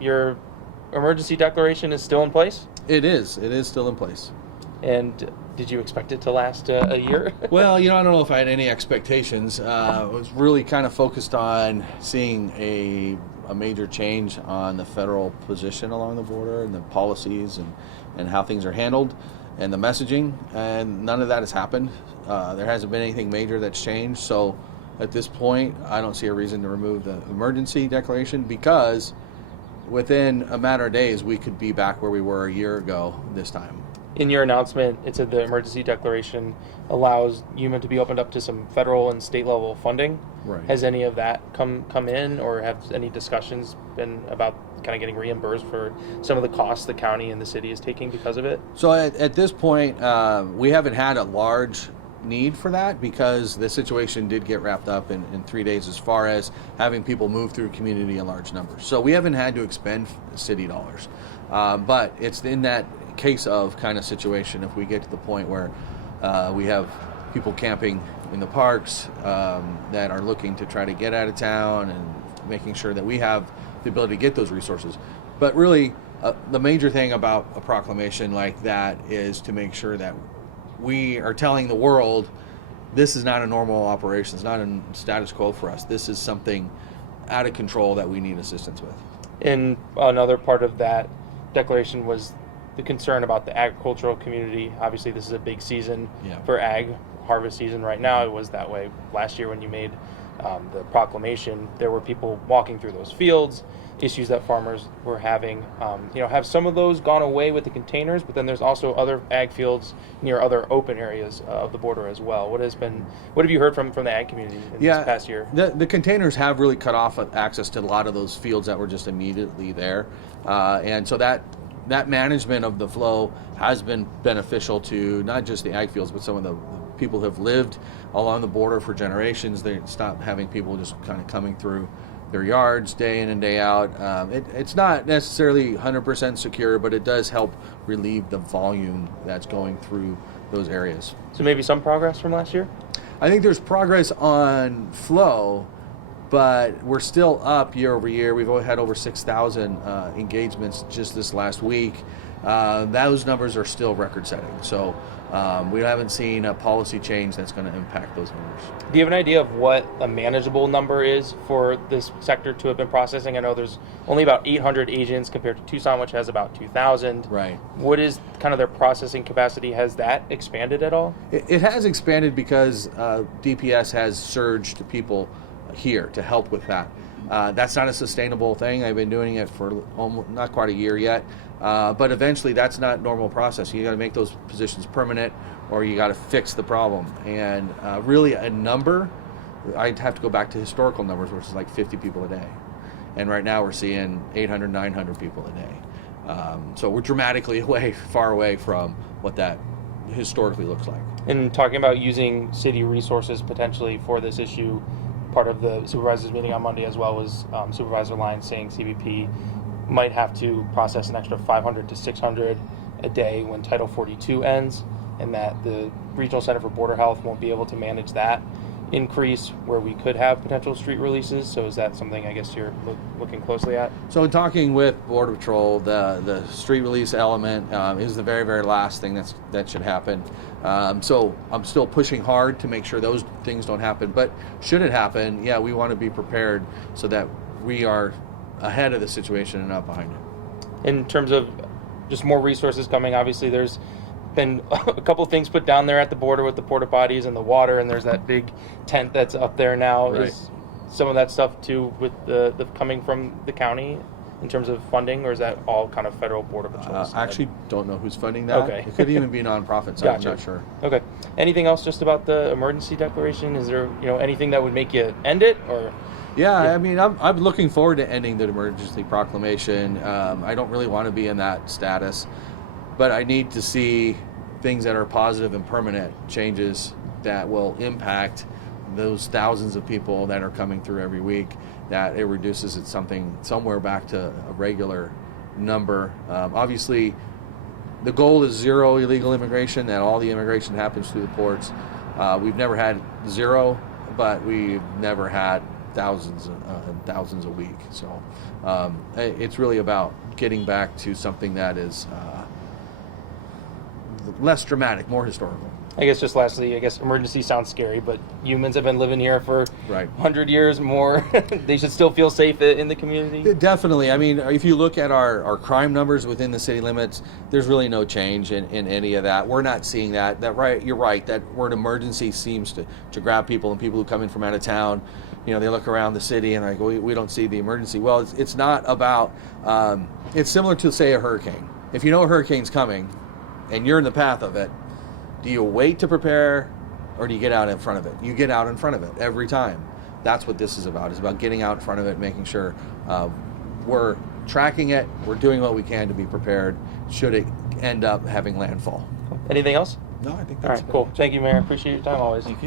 your emergency declaration is still in place? It is. It is still in place. And did you expect it to last a year? Well, I don't know if I had any expectations. I was really kind of focused on seeing a major change on the federal position along the border and the policies and how things are handled and the messaging, and none of that has happened. There hasn't been anything major that's changed, so at this point I don't see a reason to remove the emergency declaration, because within a matter of days we could be back where we were a year ago this time. In your announcement, it said the emergency declaration allows Yuma to be opened up to some federal and state level funding. Right. Has any of that come in, or have any discussions been about kind of getting reimbursed for some of the costs the county and the city is taking because of it? So at this point, we haven't had a large need for that, because the situation did get wrapped up in 3 days as far as having people move through community in large numbers. So we haven't had to expend city dollars. But it's in that case of kind of situation, if we get to the point where we have people camping in the parks that are looking to try to get out of town, and making sure that we have the ability to get those resources. But really, the major thing about a proclamation like that is to make sure that we are telling the world this is not a normal operation, it's not a status quo for us. This is something out of control that we need assistance with. And another part of that declaration was the concern about the agricultural community. Obviously, this is a big season for ag, harvest season right now. It was that way last year when you made the proclamation. There were people walking through those fields, issues that farmers were having. Have some of those gone away with the containers, but then there's also other ag fields near other open areas of the border as well. What have you heard from the ag community in this past year? The containers have really cut off access to a lot of those fields that were just immediately there, and so that management of the flow has been beneficial to not just the ag fields, but some of the people who have lived along the border for generations. They stopped having people just kind of coming through their yards day in and day out. It's not necessarily 100% secure, but it does help relieve the volume that's going through those areas. So maybe some progress from last year? I think there's progress on flow, but we're still up year over year. We've had over 6,000 engagements just this last week. Those numbers are still record-setting. So we haven't seen a policy change that's going to impact those numbers. Do you have an idea of what a manageable number is for this sector to have been processing? I know there's only about 800 agents compared to Tucson, which has about 2,000. Right. What is kind of their processing capacity? Has that expanded at all? It has expanded because DPS has surged people here to help with that. That's not a sustainable thing. I've been doing it for almost not quite a year yet, but eventually that's not normal process. You got to make those positions permanent, or you got to fix the problem. And really a number, I'd have to go back to historical numbers, which is like 50 people a day. And right now we're seeing 800, 900 people a day. So we're dramatically far away from what that historically looks like. And talking about using city resources potentially for this issue, part of the supervisors meeting on Monday as well was Supervisor Lyons saying CBP might have to process an extra 500 to 600 a day when Title 42 ends, and that the Regional Center for Border Health won't be able to manage that increase where we could have potential street releases. So is that something I guess you're looking closely at? So in talking with Border Patrol, the street release element is the very, very last thing that should happen. So I'm still pushing hard to make sure those things don't happen. But should it happen, we want to be prepared so that we are ahead of the situation and not behind it. In terms of just more resources coming, obviously there's been a couple things put down there at the border with the porta potties and the water, and there's that big tent that's up there now. Right. Is some of that stuff too with the coming from the county in terms of funding, or is that all kind of federal Border Patrol? I actually don't know who's funding that. Okay. It could even be nonprofits. Gotcha. I'm not sure. Okay. Anything else just about the emergency declaration? Is there anything that would make you end it, or? Yeah, I mean, I'm looking forward to ending the emergency proclamation. I don't really want to be in that status, but I need to see things that are positive and permanent changes that will impact those thousands of people that are coming through every week, that it reduces it somewhere back to a regular number. Obviously, the goal is zero illegal immigration, that all the immigration happens through the ports. We've never had zero, but we've never had thousands and thousands a week. So it's really about getting back to something that is less dramatic, more historical. I guess just lastly, emergency sounds scary, but humans have been living here for 100 years more. They should still feel safe in the community. Definitely. I mean, if you look at our crime numbers within the city limits, there's really no change in any of that. We're not seeing that. You're right. That word emergency seems to grab people, and people who come in from out of town, they look around the city and like, we don't see the emergency. Well, it's not about. It's similar to, say, a hurricane. If you know a hurricane's coming, and you're in the path of it, do you wait to prepare, or do you get out in front of it? You get out in front of it every time. That's what this is about. It's about getting out in front of it, making sure we're tracking it, we're doing what we can to be prepared should it end up having landfall. Anything else? No, I think all that's right. Cool. Thank you, Mayor. Appreciate your time always. Thank you.